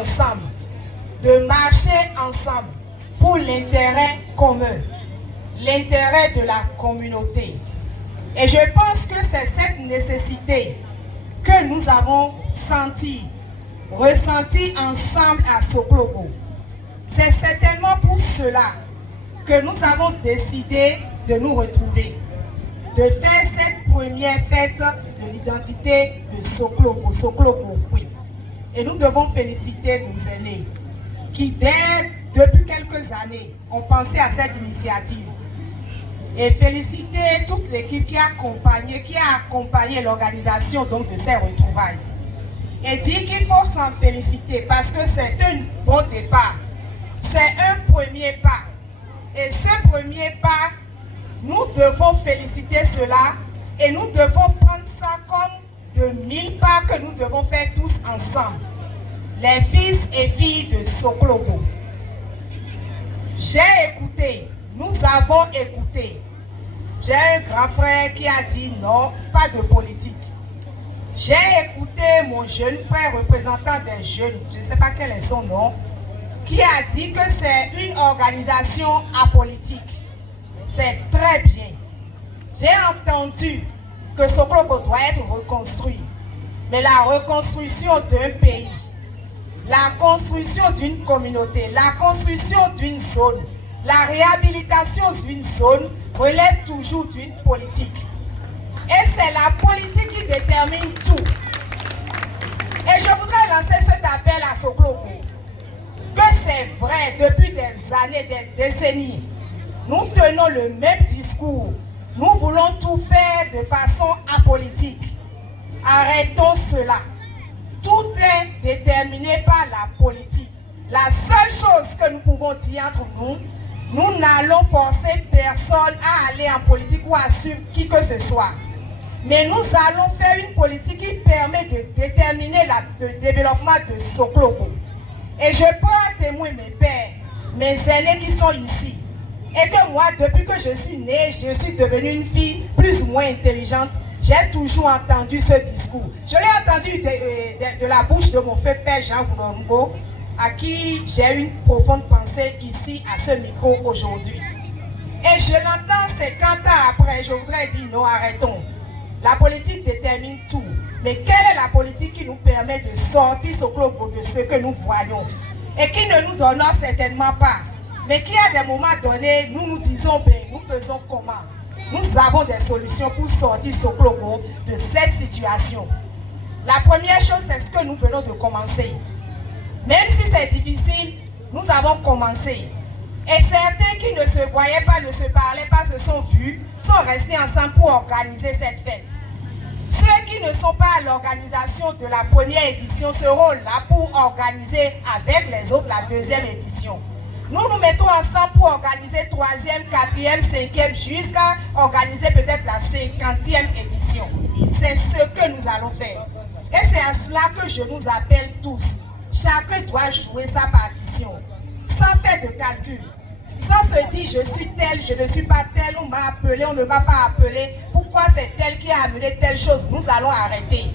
ensemble, de marcher ensemble pour l'intérêt commun, l'intérêt de la communauté. Et je pense que c'est cette nécessité que nous avons ressenti ensemble à Soklobo. C'est certainement pour cela que nous avons décidé de nous retrouver, de faire cette première fête de l'identité de Soklobo, oui. Et nous devons féliciter nos aînés qui, depuis quelques années, ont pensé à cette initiative. Et féliciter toute l'équipe qui a accompagné l'organisation de ces retrouvailles. Et dire qu'il faut s'en féliciter parce que c'est un bon départ. C'est un premier pas. Et ce premier pas, nous devons féliciter cela et nous devons prendre ça comme de 1000 pas que nous devons faire tous ensemble. Les fils et filles de Soklobo. J'ai écouté, nous avons écouté. J'ai un grand frère qui a dit non, pas de politique. J'ai écouté mon jeune frère représentant des jeunes, je ne sais pas quel est son nom, qui a dit que c'est une organisation apolitique. C'est très bien. J'ai entendu que Soklobo doit être reconstruit. Mais la reconstruction d'un pays, la construction d'une communauté, la construction d'une zone, la réhabilitation d'une zone relève toujours d'une politique. Et c'est la politique qui détermine tout. Et je voudrais lancer cet appel à Soklobo. Que c'est vrai, depuis des années, des décennies, nous tenons le même discours. Nous voulons tout faire de façon apolitique. Arrêtons cela. Tout est déterminé par la politique. La seule chose que nous pouvons dire entre nous, nous n'allons forcer personne à aller en politique ou à suivre qui que ce soit. Mais nous allons faire une politique qui permet de déterminer le développement de Soklobo. Et je prends à témoin mes pères, mes aînés qui sont ici. Et que moi, depuis que je suis née, je suis devenue une fille plus ou moins intelligente. J'ai toujours entendu ce discours. Je l'ai entendu de la bouche de mon frère père Jean Boulongo, à qui j'ai une profonde pensée ici à ce micro aujourd'hui. Et je l'entends 50 ans après, je voudrais dire non, arrêtons. La politique détermine tout. Mais quelle est la politique qui nous permet de sortir Soklobo de ce que nous voyons et qui ne nous honore certainement pas, mais qui à des moments donnés, nous disons, ben, nous faisons comment? Nous avons des solutions pour sortir Soklobo de cette situation. La première chose, c'est ce que nous venons de commencer. Même si c'est difficile, nous avons commencé. Et certains qui ne se voyaient pas, ne se parlaient pas, se sont vus, sont restés ensemble pour organiser cette fête. Ceux qui ne sont pas à l'organisation de la première édition seront là pour organiser avec les autres la deuxième édition. Nous nous mettons ensemble pour organiser 3e, 4e, 5e, jusqu'à organiser peut-être la 50e édition. C'est ce que nous allons faire. Et c'est à cela que je nous appelle tous. Chacun doit jouer sa partition, sans faire de calcul. Sans se dire je suis tel, je ne suis pas tel, on m'a appelé, on ne m'a pas appelé. Pourquoi c'est tel qui a amené telle chose? Nous allons arrêter.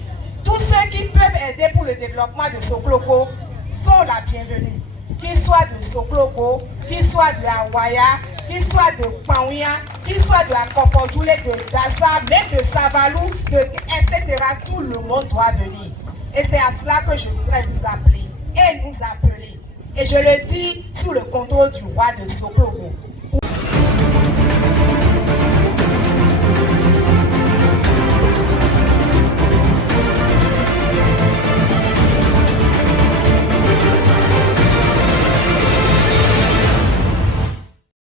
Tous ceux qui peuvent aider pour le développement de Soklobo sont la bienvenue. Qu'ils soient de Soklobo, qu'ils soient de Awaya, qu'ils soient de Panouya, qu'ils soient de Akofodjoule, de Dassa, même de Savalou, etc. Tout le monde doit venir. Et c'est à cela que je voudrais vous appeler et nous appeler. Et je le dis sous le contrôle du roi de Soklobo.